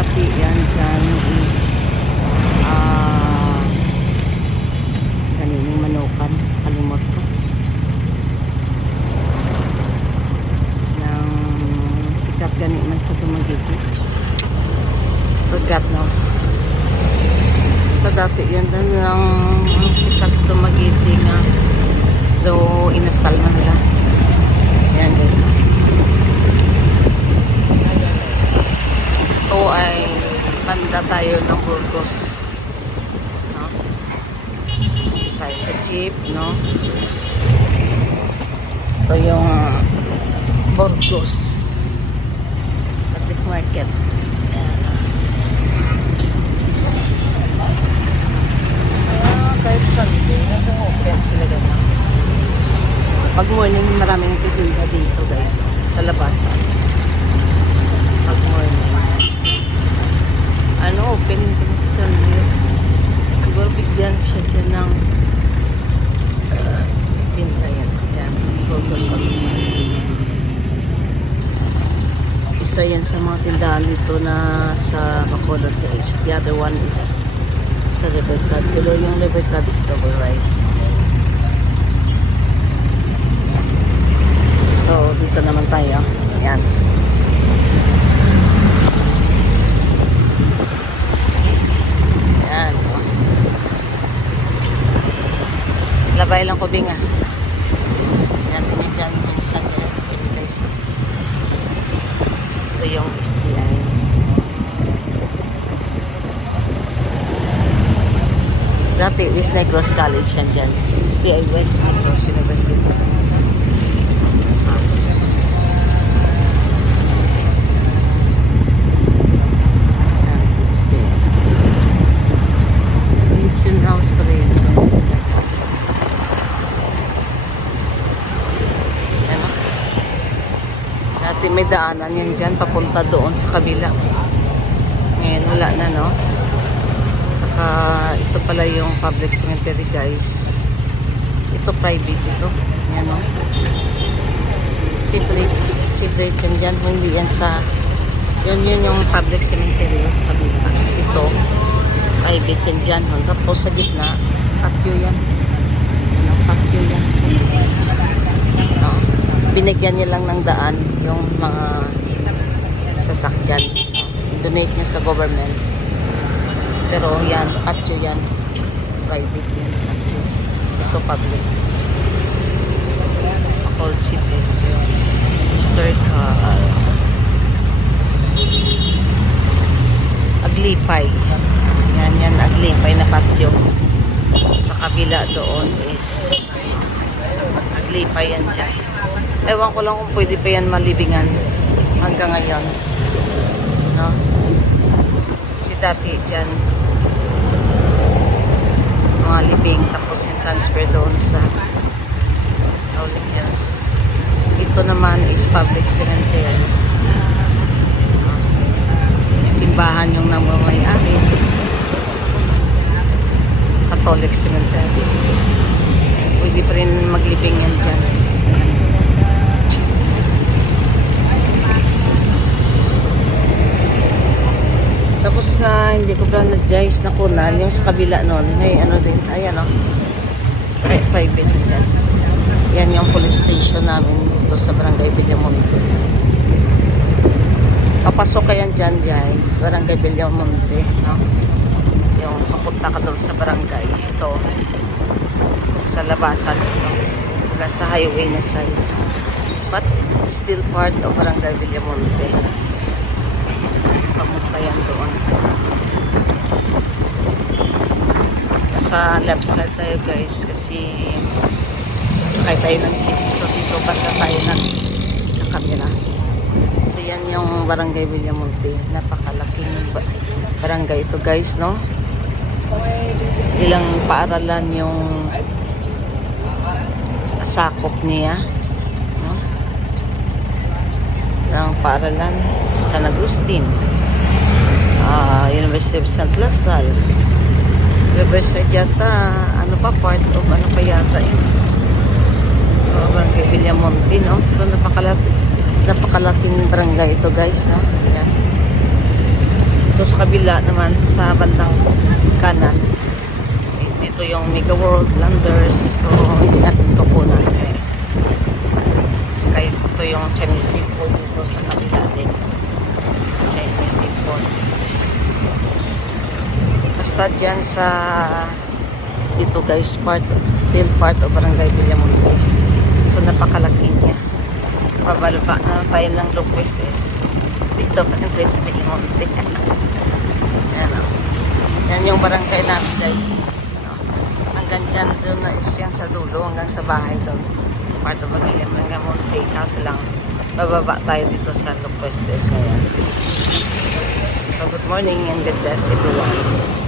dati yan dyan is kanining manukan, kalimot ko yung sikat gani man sa Dumaguete. Forgot no, sa dati yan doon lang sikat sa Dumaguete nga do inasal man nila yan guys. Ito ay banda tayo ng Burgos, no? Tayo sa jeep, no? Ito yung Burgos Public Market. Kahit Sunday, nag-open sila gano'n. Pag morning, maraming titinda dito guys, sa labasan. Pag morning. Ano, open din sa Sunday. Siguro bigyan siya dyan ng tinda yan. Yan, Burgos Public Market. Isa yan sa mga tindahan dito na sa Bacolod guys. The other one is sa Libertad. Pero yung Libertad is double right. So, dito naman tayo. Ayan. Ayan. Labay lang ko binga. Ayan, tingin dyan. Minsan dyan. Ito yung STI. Dati, West Negros College yan dyan. STI West Negros University. Mission House pa rin. Dati may daanan yan dyan, papunta doon sa kabila. Ngayon, wala na, no? Saka, ito pala yung public cemetery, guys. Ito private ito. Yan, no? Separate dyan. Hindi yan sa... Yun yung public cemetery sa kabila. Ito, private yan dyan. Tapos sa gitna, patio yan. Patio yan. No? Binigyan niya lang ng daan yung mga sasakyan. Donate niya sa government. Pero yan, patio yan. Private yan, patio. Ito public. All cities. Circle. Aglipay. Yan, Aglipay na patio. Sa kabila doon is Aglipay yan dyan. Ewan ko lang kung pwede pa yan malibingan hanggang ngayon. No? Si dati dyan mga libing tapos yung transfer doon sa Rolling Hills. Ito naman is public cemetery. Simbahan yung namamay-ari. Catholic cemetery. Pwede pa rin maglibing yan dyan. Tapos na hindi ko pa na-jais na kunan yung sa kabila nun. May ano din. Ayan o. Private din. Yan yung police station namin dito sa Barangay Villamonte. Papasok ka yan dyan guys. Barangay Villamonte. No? Yung papunta ka doon sa barangay. Ito. Sa labasan. No? Wala sa highway na side. But still part of Barangay Villamonte. Pamunta yan doon. Nasa left side tayo guys kasi sakay tayo ng jeep. So dito banda tayo ng kamera. So yan yung Barangay Villamonte. Napakalaking barangay ito guys, no? Ilang paaralan yung sakop niya, no? Ilang paaralan. San Agustin, University of St. Lasal, University yata, ano pa, part of ano pa yata yun. Barangay Villamonte, no? So napakalaking barangay ito guys, no? Yan. Dito sa kabila naman, sa bandang kanan, dito yung Mega World, Landers. So, hindi natin kukunan. Saka ito yung Chinese temple dito sa kabila din. Chinese temple. Basta dyan sa dito guys, still part of Barangay Villamonte. So, napakalaki niya. Pabalaba na tayo ng Loqueses. Dito pa rin sa Villamonte. Yan o. Yan yung barangay namin guys. Hanggang dyan doon na is yan sa dulo. Hanggang sa bahay doon. Part of Barangay Villamonte. Kaso lang, bababa tayo dito sa Loqueses ngayon. So good morning and God bless everyone.